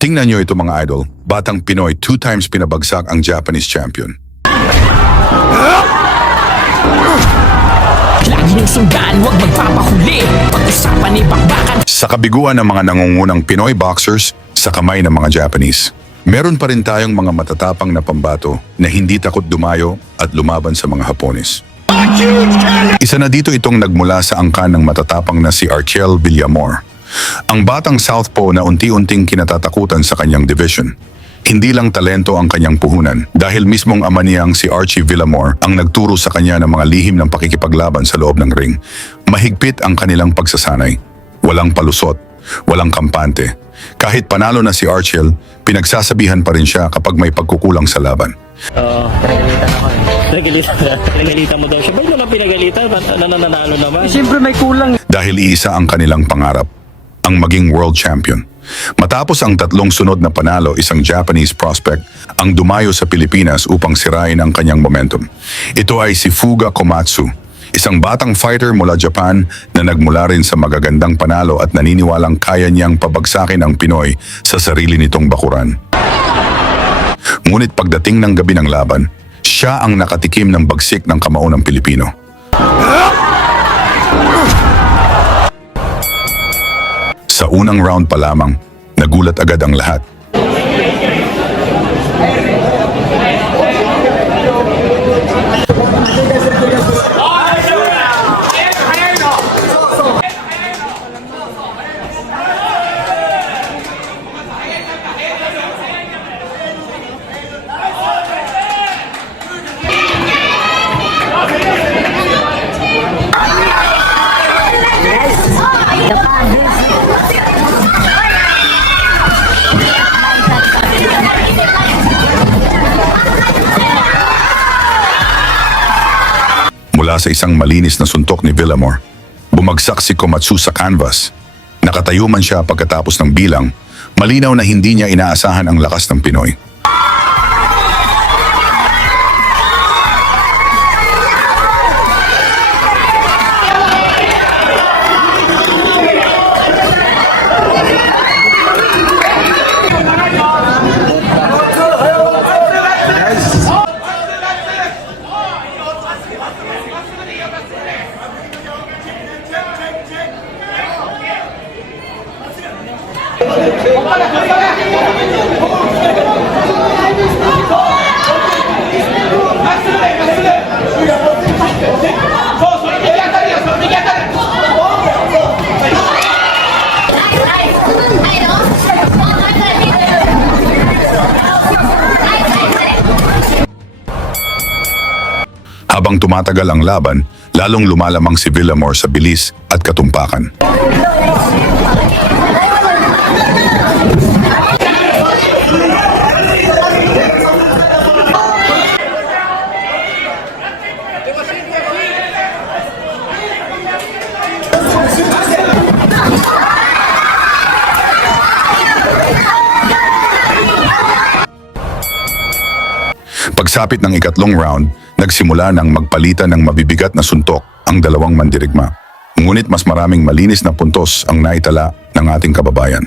Tingnan nyo ito mga idol, batang Pinoy 2 times pinabagsak ang Japanese champion. Lagi ng sundan, huwag magpapahuli. Pag-usapan ni bakbakan. Sa kabiguan ng mga nangungunang Pinoy boxers sa kamay ng mga Japanese, meron pa rin tayong mga matatapang na pambato na hindi takot dumayo at lumaban sa mga Hapones. Isa na dito itong nagmula sa angkan ng matatapang na si Archel Villamor. Ang batang southpaw na unti-unting kinatatakutan sa kanyang division. Hindi lang talento ang kanyang puhunan dahil mismong ama niyang si Archie Villamor ang nagturo sa kanya ng mga lihim ng pakikipaglaban sa loob ng ring. Mahigpit ang kanilang pagsasanay. Walang palusot, walang kampante. Kahit panalo na si Archel, pinagsasabihan pa rin siya kapag may pagkukulang sa laban. Pinagalitan ako eh. Pinagalitan mo daw siya. Ba't naman pinagalitan? Ba't nananalo naman? Siyempre may kulang. Dahil iisa ang kanilang pangarap, ang maging world champion. Matapos ang 3 sunod na panalo, isang Japanese prospect ang dumayo sa Pilipinas upang sirain ang kanyang momentum. Ito ay si Fuga Komatsu, isang batang fighter mula Japan na nagmula rin sa magagandang panalo at naniniwalang kaya niyang pabagsakin ang Pinoy sa sarili nitong bakuran. Ngunit pagdating ng gabi ng laban, siya ang nakatikim ng bagsik ng kamao ng Pilipino. Sa unang round pa lamang, nagulat agad ang lahat. Mula sa isang malinis na suntok ni Villamor, bumagsak si Komatsu sa canvas. Nakatayo man siya pagkatapos ng bilang, malinaw na hindi niya inaasahan ang lakas ng Pinoy. Habang tumatagal ang laban, lalong lumalamang si Villamor sa bilis at katumpakan. Pagsapit ng ikatlong round, nagsimula ng magpalitan ng mabibigat na suntok ang dalawang mandirigma. Ngunit mas maraming malinis na puntos ang naitala ng ating kababayan.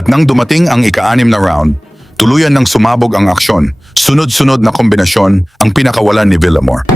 At nang dumating ang ika-6 na round, tuluyan ng sumabog ang aksyon. Sunod-sunod na kombinasyon ang pinakawalan ni Villamor.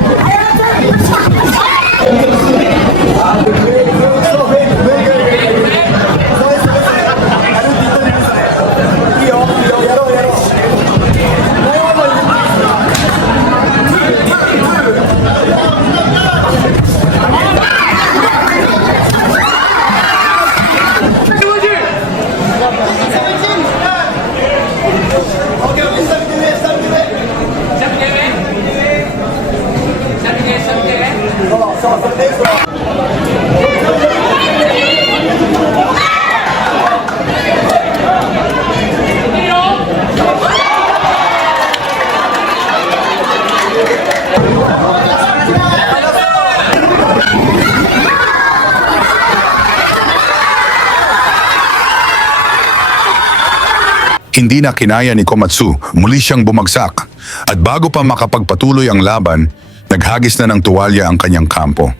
Hindi na kinaya ni Komatsu, muli siyang bumagsak. At bago pa makapagpatuloy ang laban, naghagis na ng tuwalya ang kanyang kampo.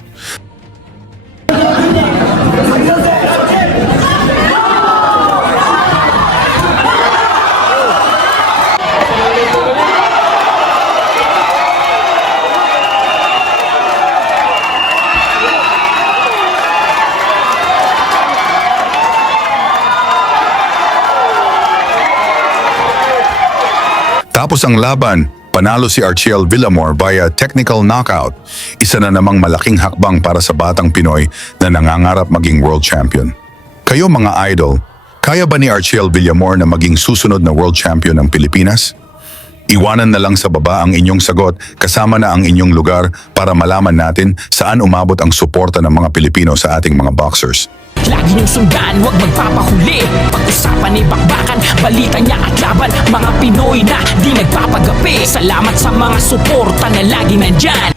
Tapos ang laban, panalo si Archel Villamor via technical knockout. Isa na namang malaking hakbang para sa batang Pinoy na nangangarap maging world champion. Kayo mga idol, kaya ba ni Archel Villamor na maging susunod na world champion ng Pilipinas? Iwanan na lang sa baba ang inyong sagot kasama na ang inyong lugar para malaman natin saan umabot ang suporta ng mga Pilipino sa ating mga boxers. Lagi niyong sundan, huwag magpapahuli. Pag-usapan ni bakbakan, balita niya at laban. Mga Pinoy na di nagpapagapi. Salamat sa mga suporta na lagi nandyan.